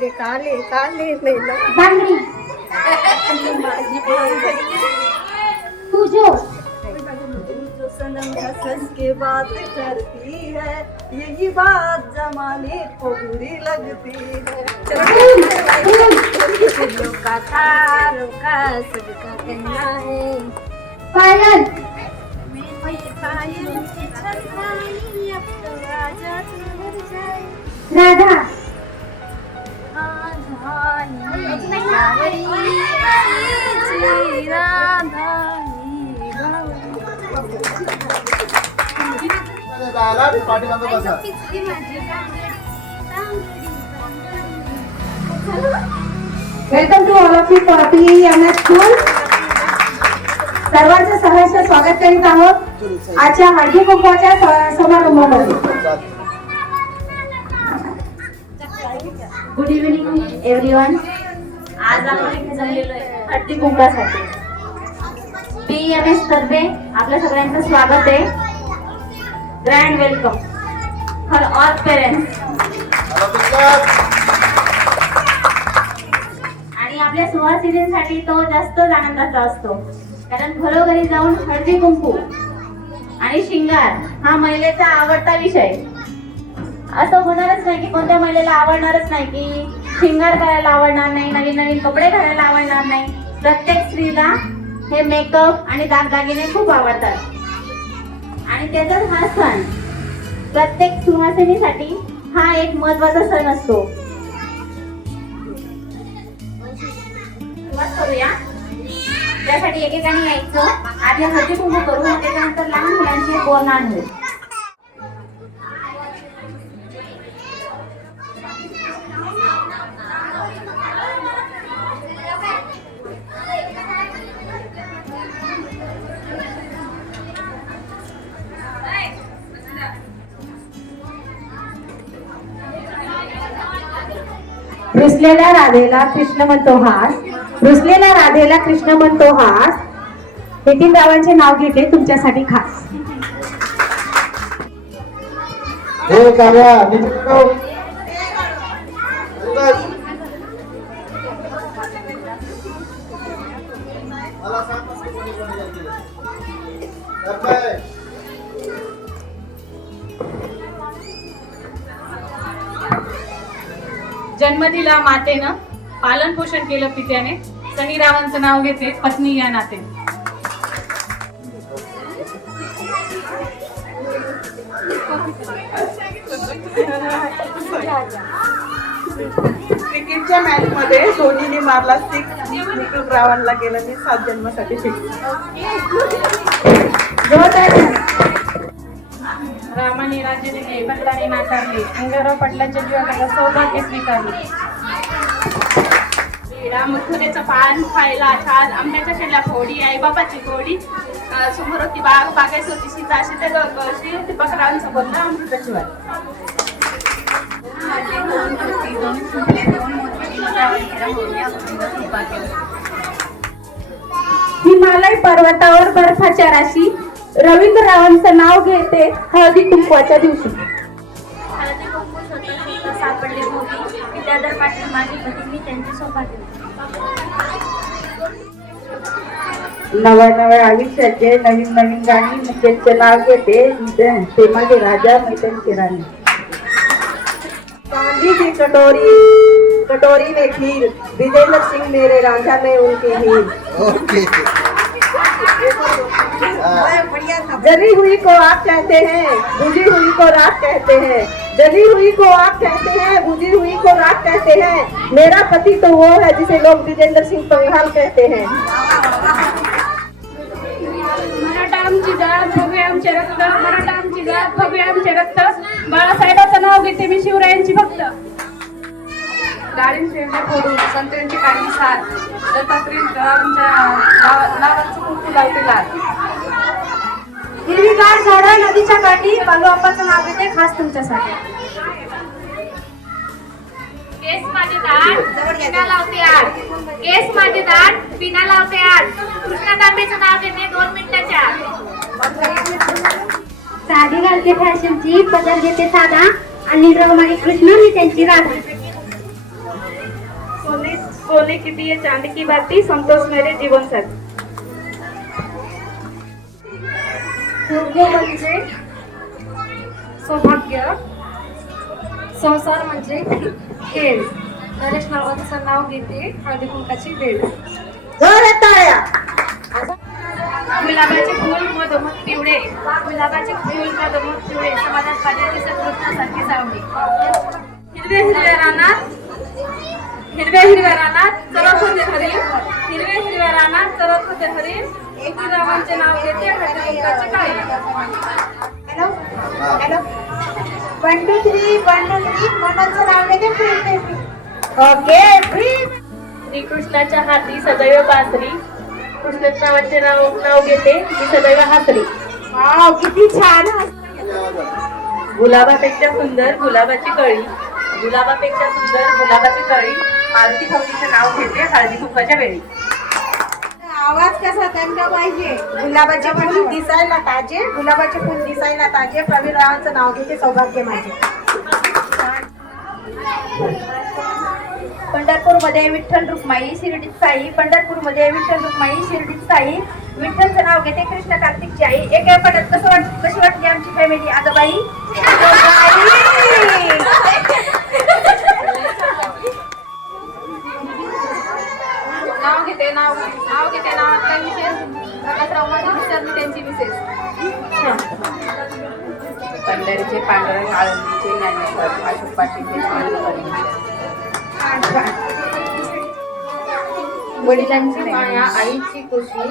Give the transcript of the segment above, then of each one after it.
मेरे काले काले नैना बांगड़ी माझी बांगड़ी तुझो जो सनम हंस के बात करती है यही बात जमाने को बुरी लगती है दिलों का तारों का सबका कहना है पायल पायल की छलकाई अब तो आजा तू घर जाए राधा पाठीमागं बसा. Welcome to all of you PEMS school. सर्वांचं सहर्ष स्वागत करीत आहोत आजच्या हळदी कुंकवाच्या समारंभामध्ये. Good evening everyone. आज आपण इथे जमलेलो आहे हळदी कुंकवासाठी. PEMS तर्फे आपल्या सगळ्यांचं स्वागत आहे. Grand welcome for all parents. आणि आपल्या सुवासिनींसाठी तो जास्तच आनंदाचा असतो, कारण घरोघरी जाऊन हळदी कुंकू आणि शिंगार हा महिलेचा आवडता विषय. असं होणारच नाही की कोणत्या महिलेला आवडणारच नाही की शिंगार करायला आवडणार नाही, नवीन नवीन कपडे घालायला आवडणार नाही. प्रत्येक स्त्रीला हे मेकअप आणि दागदागिने खूप आवडतात. आणि त्याचाच हा सण प्रत्येक सुहासिनीसाठी हा एक महत्त्वाचा सण असतो. सुरुवात करूया. त्यासाठी एकेकाने यायचं, आधी हळदी कुंकू करू, त्याच्यानंतर लहान मुलांचे बोरनान होईल. रुसलेल्या राधेला कृष्ण म्हणतो हास, रुसलेल्या राधेला कृष्ण म्हणतो हास. हे 3 गावांचे नाव घेते तुमच्यासाठी खास. हे काव्या जन्म दिला मातेनं, पालन पोषण केलं पित्याने, सनी रावांचं नाव घेते पत्नी या नाते. क्रिकेटच्या मॅच मध्ये धोनीने मारला 6, निखिल रावांना गेलं मी 7 जन्मासाठी फिक्स. रामाने राज्य दिले, बंडाने नाकारले, अंगाराव पाटलांच्या जीवाला सौभाग्य स्वीकारले. मथुरेचं पान खायला छान, आंब्याच्या शेला फोडी, आई बाबाची गोडी, समोर होती बाग, बागायची होती सीता, अशी त्या कशी होती बकरांचं बोलणं अमृताची वाट. हिमालय पर्वतावर बर्फाच्या राशी, रवींद्ररावांचं नाव घेते हळदी कुंकवाच्या दिवशी. हळदी कुंकू स्वतः सापडले मोठी, विद्याधर पाटील माझी पत्नी त्यांची सौभाग्य. नव्या नव्या आयुष्याचे नवीन नवीन गाणी मुकेशचे नाव घेते ते माझे राजा मैत्रीची राणी. चांदी की कटोरी कटोरी में खीर, विजेंद्र सिंह मेरे राजा में उनकी हीर. जली हुई को आग कहते हैं, बुझी हुई को राख कहते हैं. जली हुई को आग कहते हैं, बुझी हुई को राख कहते हैं. मेरा पति तो वो है जिसे लोग विजेंद्र सिंह पंघाल कहते हैं. मराठा आमची जात भव्य आमचे रक्त, मराठा आमची जात भव्य आमचे रक्त. बाळासाहेबांचं नाव घेते मी शिवरायांची भक्त. डाळिंब शेंडे फोडून संत्र्यांची काढली सार, दत्तात्रेयांच्या नावाचं कुंकू लावते लाल. हिरवीगार झाडं नदीच्या काठी, बालूआप्पाचं नाव घेते खास तुमच्यासाठी. केस माझे दाट पिना लावते आड, केस माझे दाट पिना लावते आड. कृष्णा तांबेचं नाव घेते 2 मिनिटाच्या आत. साडी घालते फॅशनची, पदर घेते साधा, आणि रमाई कृष्ण मी त्यांची राधा. सोने की दिए चांदी की बाती, संतोष मेरे जीवन साथी. पूर्व म्हणजे सौभाग्य, संसार म्हणजे खेळ. नरेश रावांचं नाव घेते हळदी कुंकाची वेळ. जोरात टाळ्या. गुलाबाचे फूल मधोमध पिवळे, गुलाबाचे फूल मधोमध पिवळे, समाजात पाहिजे कृष्णासारखी सावली. हिरव्या हिरव्या रानात चरत होते हरी, हिरव्या हिरव्या रानात चरत होते हरी, एकी रामांचे नाव घेते हळदी कुंकाची काळी. हॅलो 1 2 3 1 2 3 मनोजचं नाव घेते फ्री. Okay free. श्रीकृष्णाच्या हाती सदैव बासरी, कृष्णनावाचे नाव घेते मी सदैव हासरी. वाव किती छान. गुलाबापेक्षा सुंदर गुलाबाची कळी, गुलाबापेक्षा सुंदर गुलाबाची कळी, मारुती खवडीचे नाव घेते हळदी कुंकाच्या वेळी. आवाज कसा त्यांना पाहिजे. गुलाबाचे फूल दिसायला ताजे, गुलाबाचे फूल दिसायला ताजे, प्रवीण रावांचं नाव घेते सौभाग्य माझे. पंढरपूरमध्ये विठ्ठल रुक्माई शिर्डीत साई, पंढरपूरमध्ये विठ्ठल रुक्माई शिर्डीत साई, विठ्ठलचं नाव घेते कृष्ण कार्तिकची आई. एका पटात कशी वाटली आमची फॅमिली आगबाई. नाव घेते नावात काही विशेष प्रकाशराव माझे मिस्टर मी त्यांची विशेष. पंढरीचे पांडुरंग, आळंदीचे ज्ञानेश्वर, अशोक पाटील वडिलांची माया आईची खुशी,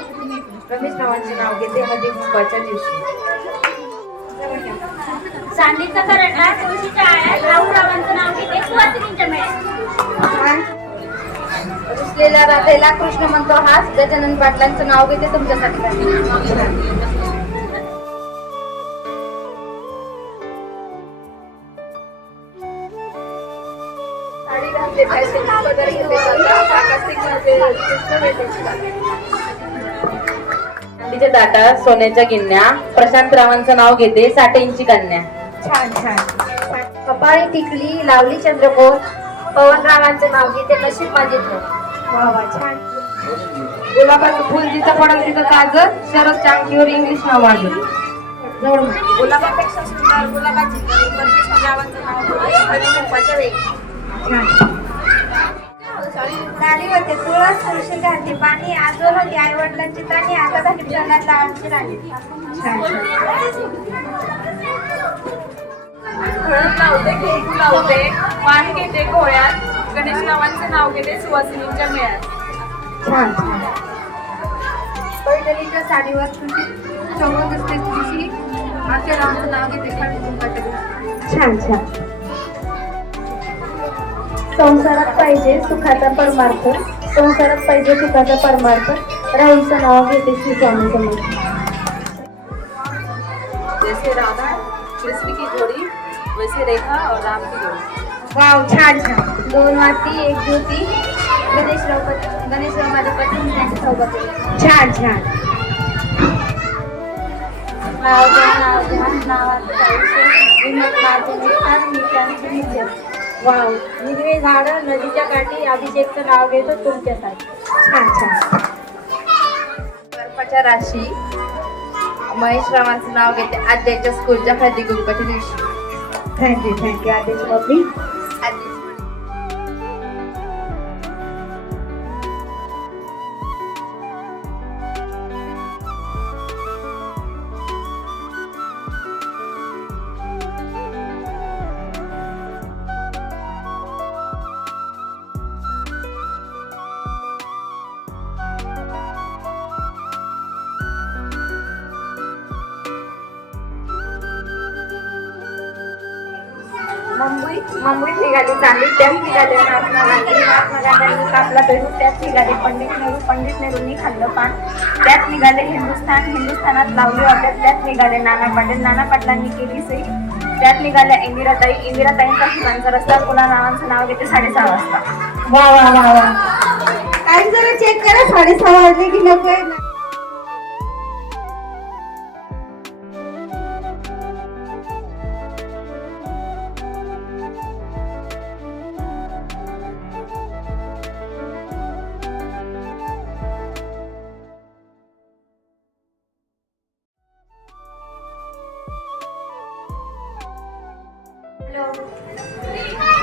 रमेश रावांचे नाव घेते हळदी कुंकाच्या दिवशी. चांदीचा करंडा तुळशीच्या आळ्यात, राहू रावांचं नाव घेते सुवासिनींच्या मेळ्यात. रुसलेल्या राधेला कृष्ण म्हणतो हास, गजानन पाटलांचं नाव घेते तुमच्यासाठी गाणी. साडी घालते फॅशन पदर घेते स्वतः, आकाशिक माझे कृष्ण वेटेची गाणी. चांदीच्या ताटात सोन्याच्या गिन्या, प्रशांत रावांचं नाव घेते 60 इंची कन्या. छान छान. कपाळी टिकली लावली चंद्रकोर, पवन रावांचं नाव घेते नशीब माझे थोर. वा वा छान. गुलाबाचं फुल जिथं पडल तिथं काजल, शरदच्या अंगठीवर इंग्लिश नाव माझं. गुलाबापेक्षा सुंदर गुलाबाची कळी, परमेश्वर रावांचं नाव घेते हळदी कुंकाच्या वेळी. गाडी होते तुळस तुळशी घालते पाणी, आजोल होती आई वडिलांची ताणी, आता झाली जनातला आमची राणी. हळद लावते कुंकू लावते, मान घेते गोळ्यात, गणेश रावांचे नाव घेते सुवासिनींच्या मेळ्यात. छान छान. पैठणीच्या साडीवर तुझी चौरंग असते तुझी, आमच्या रावांचं नाव घेते हळदी कुंकाच्या दिवशी. छान छान. संसारात पाहिजे सुखाचा परमार्थ, संसारात पाहिजे सुखाचा परमार्थ, राईचं नाव घेते श्री स्वामी समर्थ. जैसे राधा कृष्ण की जोड़ी, वैसे रेखा और राम की जोड़ी. वाव छान छान. दोन माती एक ज्योती, गणेशराव माझ्या पती त्यांच्या सौभाग्य. छान छान. नाव घ्या नावाचं आयुष्य, विमत माझे निष्ठान नित्यांचे नित्य. वाव हिरवे झाडं नदीच्या काठी, अभिषेकचं नाव घेतो तुमच्यासाठी. छान छान. बर्फाच्या राशी, महेश रावांचं नाव घेते आद्याच्या स्कूलच्या हळदी कुंकाच्या दिवशी. थँक्यू आदेश बाबी. मुंबईत निघाली चांदी, त्यात निघाले महात्मा गांधी, महात्मा गांधींनी कापला पेरू, त्यात निघाले पंडित नेहरूंनी खाल्लं पान, त्यात निघाले हिंदुस्थानात लावली वाटत, त्यात निघाले नाना पाटलांनी केली सही, त्यात निघाल्या इंदिराताईंचा फुलांचा रस्ता, पुन्हा नावांचं नाव घेते 6:30 वाजता. वा वा वा वा. टाइम जरा चेक करा. 6:30 वाजले की नको.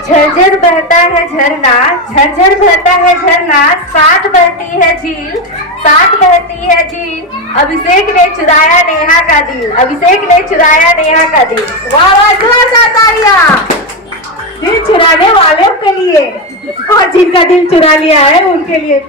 झरझर बहता है झरना, झरझर बहता है झरना, साथ बहती है झील, साथ बहती है झील। अभिषेक ने चुराया नेहा का दिल, अभिषेक ने चुराया नेहा का दिल। वाह वाह, जोरदार तालियां। दिल चुराने वालों के लिए और जिनका दिल चुरा लिया है उनके लिए।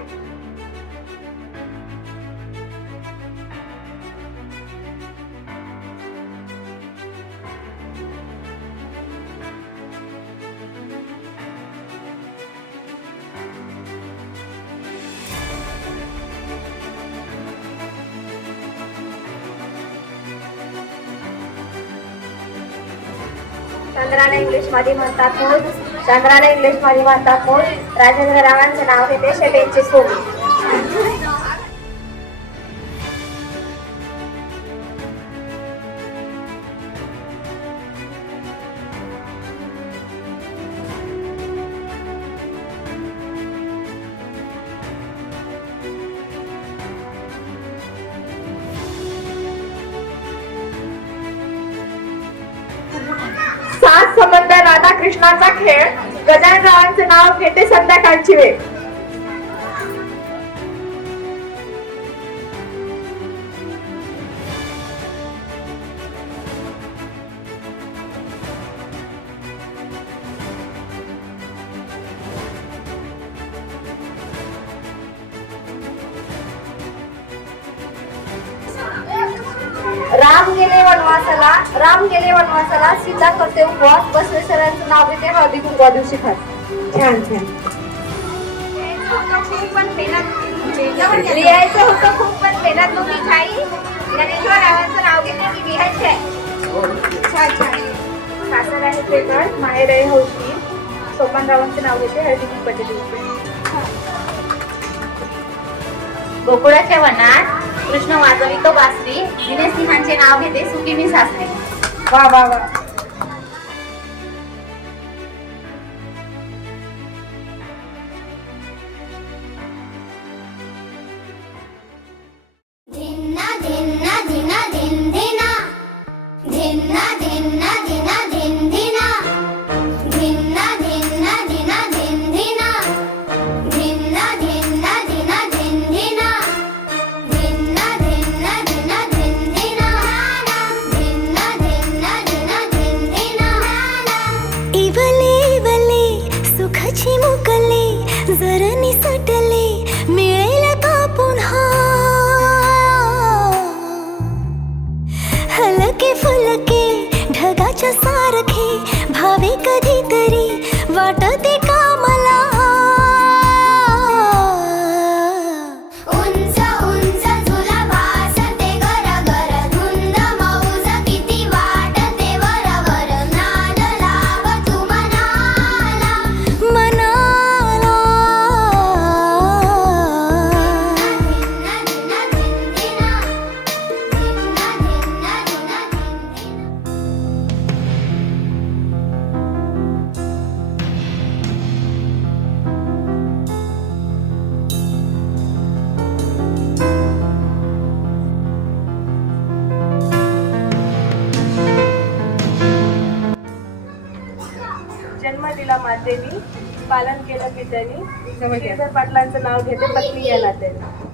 चंद्राला इंग्लिश मध्ये म्हणतात मूल, चंद्राला इंग्लिश मध्ये म्हणतात मूल. राजेंद्र रावांचे नाव घेते शेटेंची सून. सात समंदर राधा कृष्णाचा खेळ. गजानन रावांचे नाव घेते संध्याकाळची वेळ. राम गेले वनवासाला, राम गेले वनवासाला, सीता करते उपवास. बसवेश्वरांचं नाव घेते हळदी कुंकवा दिवशी खास. छान छान. लिहायचं होतं खूप पण पेनात नव्हती छाई. ज्ञानेश्वर रावांचं नाव घेते मी लिहायचे. छान छान. सासर आहे पेकर, माहेर आहे हौशी. सोपानरावांचं नाव घेते हळदी कुंकवाच्या दिवशी. गोकुळाच्या वनात कृष्ण वाजवितो बासरी. दिनेसिंहांचे नाव घेते सुकी मी सासरी. वा वा वा. धिन्ना धिन्ना धिना धिन धिना, धिन्ना धिन्ना धिना धिन धिना, धिन्ना धिन्ना धिना धिन धिना, धिन्ना धिन्ना धिना धिन धिना, धिन्ना धिन्ना धिना धिन धिना, धिन्ना धिन्ना धिना धिन धिना. इवले इवले सुखाची मुकले, जर निसटले मिळेल का पुन्हा. हलके फुलके ढगाच्या सारखे भावे कधीतरी वाटते का मला. उंच उंच झुला भासते गरगर, धुंद मौज किती वाटते वरवर. नाद लाव तू मनाला मनाला. धिन्ना धिन्ना धिन धिना, धिन्ना धिन्ना धिना धिन धिना. जन्म दिला मातेनी, पालन केलं पित्यानी. श्रीधर पाटलांचं नाव घेते पत्नी या नात्याने.